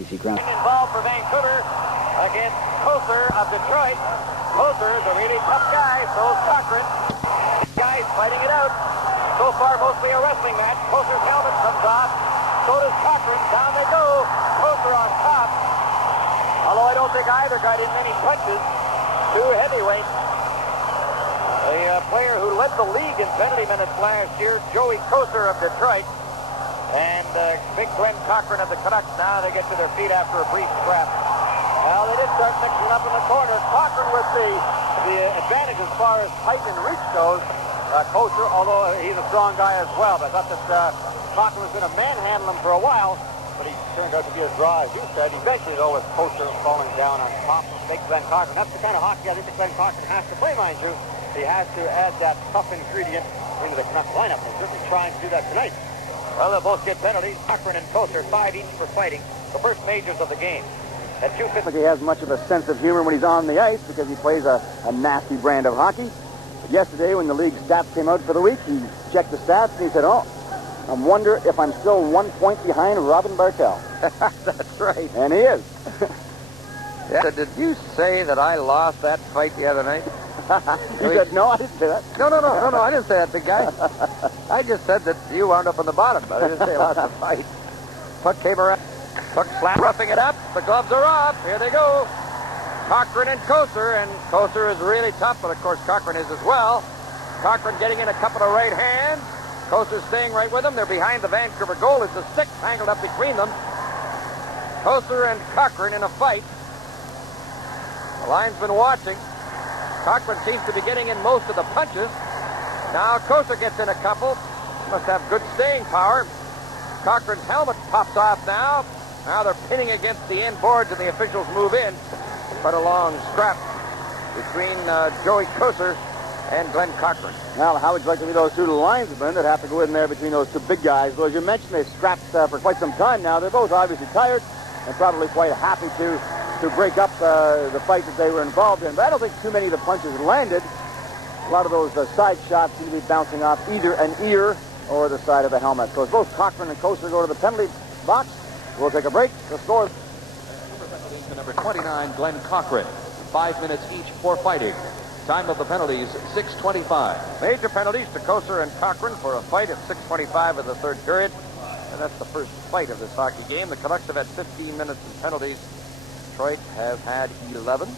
BC ground. Involved for Vancouver against Kocur of Detroit. Kocur is a really tough guy, so is Cochrane. Guys fighting it out. So far, mostly a wrestling match. Kocur's helmet comes off. So does Cochrane. Down they go. Kocur on top. Although I don't think either got in many punches. Two heavyweights. The player who led the league in penalty minutes last year, Joey Kocur of Detroit, and big Glen Cochrane of the Canucks. Now they get to their feet after a brief scrap. Well, they did start mixing up in the corners. Cochrane with the advantage as far as height and reach goes. Kocur, although he's a strong guy as well, but I thought that Cochrane was going to manhandle him for a while, but he turned out to be a draw, as you said. Eventually, though, with Kocur falling down on top of big Glen Cochrane. That's the kind of hockey I think that Glen Cochrane has to play, mind you. He has to add that tough ingredient into the Canucks lineup. He's certainly trying to do that tonight. Well, they'll both get penalties. Cochrane and Kocur, 5 each for fighting. The first majors of the game. At 2:50. He has much of a sense of humor when he's on the ice because he plays a nasty brand of hockey. But yesterday, when the league stats came out for the week, he checked the stats and he said, "Oh, I wonder if I'm still 1 point behind Robin Bartel." That's right. And he is. Yeah, did you say that I lost that fight the other night? You said, "No, I didn't say that." No, I didn't say that, big guy. I just said that you wound up on the bottom, but I didn't say I lost the fight. Puck came around. Puck flat, roughing it up. The gloves are off. Here they go. Cochrane and Kocur, and Kocur is really tough, but of course Cochrane is as well. Cochrane getting in a couple of right hands. Kocur staying right with him. They're behind the Vancouver goal. It's a stick tangled up between them. Kocur and Cochrane in a fight. The line's been watching. Cochrane seems to be getting in most of the punches. Now Kocur gets in a couple. Must have good staying power. Cochrane's helmet pops off now. Now they're pinning against the end boards and the officials move in. Quite a long scrap between Joey Kocur and Glen Cochrane. Well, how would you like to be those two linesmen that have to go in there between those two big guys? Well, as you mentioned, they've scrapped for quite some time now. They're both obviously tired and probably quite happy to break up the fight that they were involved in. But I don't think too many of the punches landed. A lot of those side shots seem to be bouncing off either an ear or the side of the helmet. So as both Cochrane and Kocur go to the penalty box, we'll take a break. The score is number 29, Glen Cochrane. 5 minutes each for fighting. Time of the penalties, 6:25. Major penalties to Kocur and Cochrane for a fight at 6:25 of the third period. And that's the first fight of this hockey game. The Canucks have had 15 minutes in penalties. Detroit have had 11.